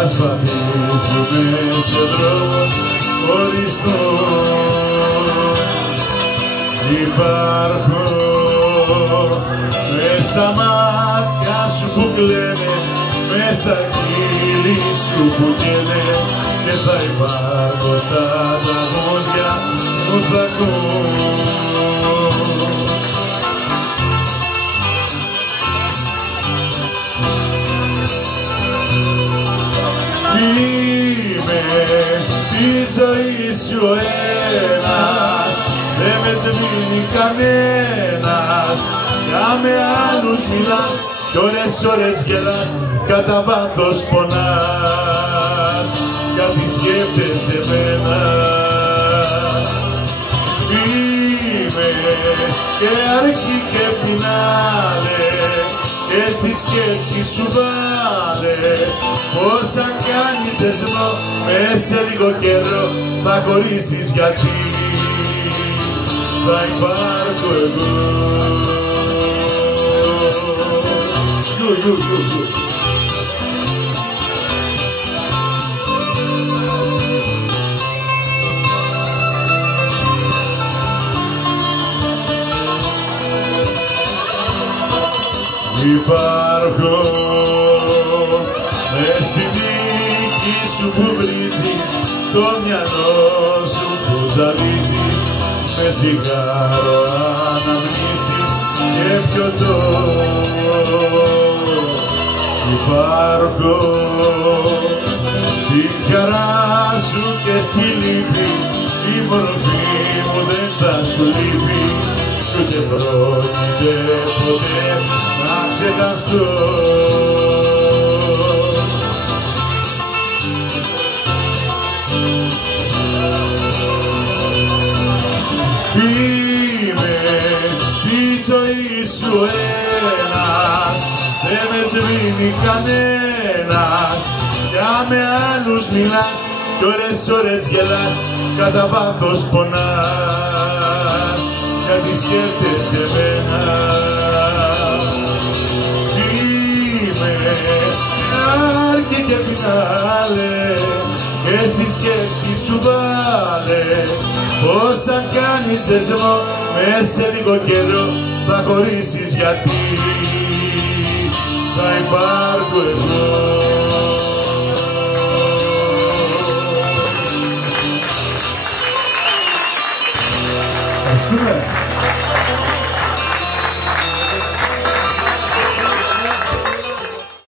ας βαδίζουμε σε δρόμο χωριστό. Υπάρχω μες στα μάτια σου που κλαίνε, μες στα χείλη σου που καίνε, και θα υπάρχω στα τραγούδια που θα ακούω. Είμαι τη ζωή σου ο ένας, δεν με σβήνει κανένας, για με άλλους μιλάς κι ώρες γελάς, κατά βάθος πονάς, κάτι σκέφτεσαι εμένα. Είμαι και αρχή και φινάλε, και στη σκέψη σου βάλε, πως αν κάνεις δεσμό μες σε λίγο καιρό θα χωρίσεις, γιατί θα υπάρχω εγώ. Υπάρχω μες στη δίκη σου που βρίζεις, το μυαλό σου που ζαλίζεις, με τσιγάρο αναμνήσεις και πιωτό. Υπάρχω στη χαρά σου και στη λύπη, η μορφή μου δεν θα σου λείπει, κι ούτε πρόκειται ποτέ να ξεχαστώ. Είμαι τη ζωή σου ένας, δεν με σβήνει κανένας, για με άλλους μιλάς κι ώρες γελάς, κατά βάθος πονάς, γιατί σκέφτεσαι εμένα. Είμαι αρχή και φινάλε, και στη σκέψη σου βάλε, πως αν κάνεις δεσμό μες σε λίγο καιρό θα χωρίσεις, γιατί θα υπάρχω εγώ.